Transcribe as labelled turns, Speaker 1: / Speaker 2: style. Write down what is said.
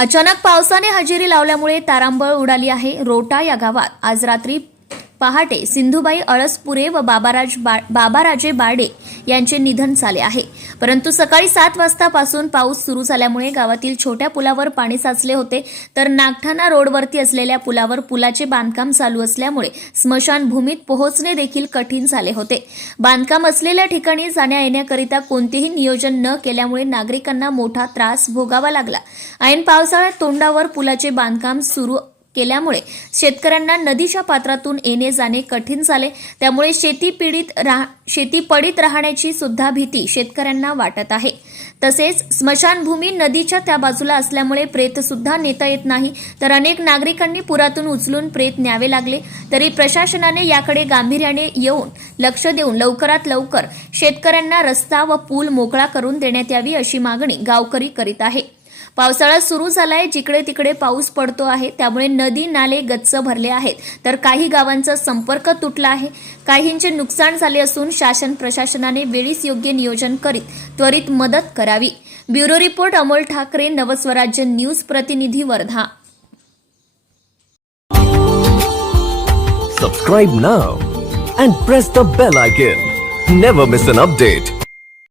Speaker 1: अचानक पावसाने हजेरी लावल्यामुळे तारांबळ उडाली आहे. रोटा या गावात आज रात्री पहाटे सिंधुबाई अळसपुरे व बाबाराज बा, बाबाराजे बाडे यांचे निधन झाले आहे. परंतु सकाळी सात वाजतापासून पाऊस सुरू झाल्यामुळे गावातील छोट्या पुलावर पाणी साचले होते तर नागठाणा रोडवरती असलेल्या पुलावर पुलाचे बांधकाम चालू असल्यामुळे स्मशानभूमीत पोहोचणे देखील कठीण झाले होते. बांधकाम असलेल्या ठिकाणी जाण्या येण्याकरिता कोणतेही नियोजन न केल्यामुळे नागरिकांना मोठा त्रास भोगावा लागला. ऐन पावसाळ्यात तोंडावर पुलाचे बांधकाम सुरू केल्यामुळे शेतकऱ्यांना नदीच्या पात्रातून येणे जाणे कठीण झाले. त्यामुळे शेती पीडित राह शेती पडीत राहण्याची सुद्धा भीती शेतकऱ्यांना वाटत आहे. तसेच स्मशानभूमी नदीच्या त्या बाजूला असल्यामुळे प्रेत सुद्धा नेता येत नाही. तर अनेक नागरिकांनी पुरातून उचलून प्रेत न्यावे लागले. तरी प्रशासनाने याकडे गांभीर्याने येऊन लक्ष देऊन लवकरात लवकर शेतकऱ्यांना रस्ता व पूल मोकळा करून देण्यात यावी अशी मागणी गावकरी करीत आहे. पावसाळा सुरू झालाय जिकडे तिकडे पाऊस पडतो आहे त्यामुळे नदी नाले गच्च भरले आहेत तर काही गावांचा संपर्क तुटला आहे काहींचे नुकसान झाले असून शासन प्रशासनाने वेळीच योग्य नियोजन करीत त्वरित मदत करावी bureau report Amol Thackeray Navswarajya news प्रतिनिधी Wardha
Speaker 2: Subscribe now and press the bell icon. Never miss an update.